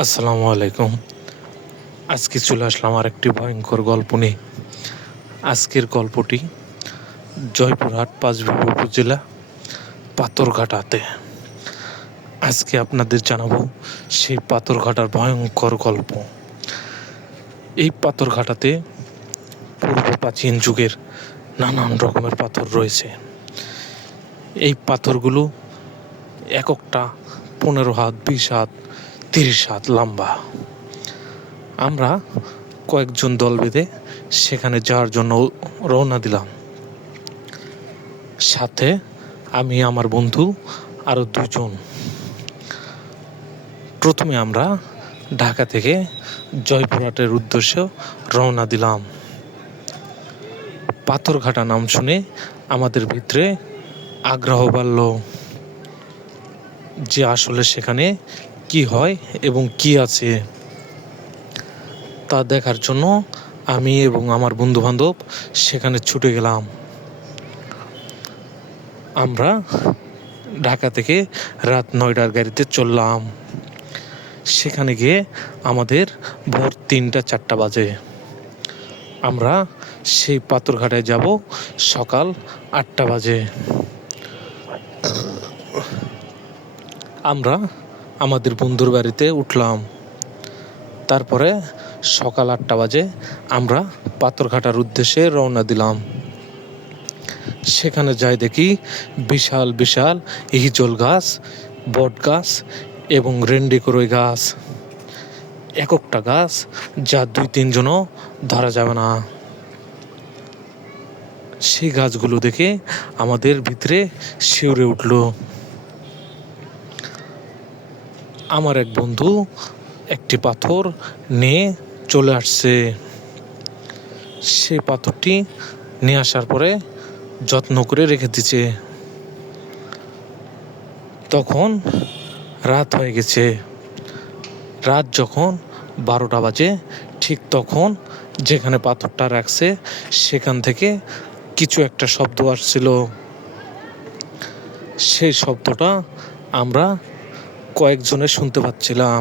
আসসালামু আলাইকুম। আজকে চলে আসলাম আরেকটি ভয়ঙ্কর গল্প নিয়ে। আজকের গল্পটি জয়পুরহাট পাঁচবিবি উপজেলা পাথরঘাটাতে। আজকে আপনাদের জানাবো সেই পাথরঘাটার ভয়ঙ্কর গল্প। এই পাথরঘাটাতে পূর্ব প্রাচীন যুগের নানান রকমের পাথর রয়েছে। এই পাথরগুলো এক একটা 15 হাত, 20 হাত, 30 হাত লম্বা। আমরা কয়েকজন দল বেঁধে সেখানে যাওয়ার জন্য রওনা দিলাম। সাথে আমি, আমার বন্ধু আরও 2 জন। প্রথমে আমরা ঢাকা থেকে জয়পুরহাটের উদ্দেশ্যে রওনা দিলাম। পাথরঘাটা নাম শুনে আমাদের ভিতরে আগ্রহ বাড়ল যে আসলে সেখানে কি হয় এবং কি আছে তা দেখার জন্য আমি এবং আমার বন্ধুবান্ধব সেখানে ছুটে গেলাম। আমরা ঢাকা থেকে রাত 9টার গাড়িতে চললাম। সেখানে গিয়ে আমাদের ভোর 3টা-4টা বাজে। আমরা সেই পাথরঘাটায় যাব সকাল 8টা বাজে। আমরা আমাদের বন্ধুর বাড়িতে উঠলাম। তারপরে সকাল 8টা বাজে আমরা পাথরঘাটার উদ্দেশ্যে রওনা দিলাম। সেখানে যাই দেখি বিশাল বিশাল হিজল গাছ, বট গাছ এবং রেন্ডিকরই গাছ। এক একটা গাছ যা 2-3 জনও ধরা যাবে না। সেই গাছগুলো দেখে আমাদের ভিতরে শিউরে উঠল। আমার এক বন্ধু একটি পাথর নিয়ে চলে আসছে। সেই পাথরটি নিয়ে আসার পরে যত্ন করে রেখে দিচ্ছে। তখন রাত হয়ে গেছে। রাত যখন 12টা বাজে, ঠিক তখন যেখানে পাথরটা রাখছে সেখান থেকে কিছু একটা শব্দ আসছিল। সেই শব্দটা আমরা কয়েকজনে শুনতে পাচ্ছিলাম।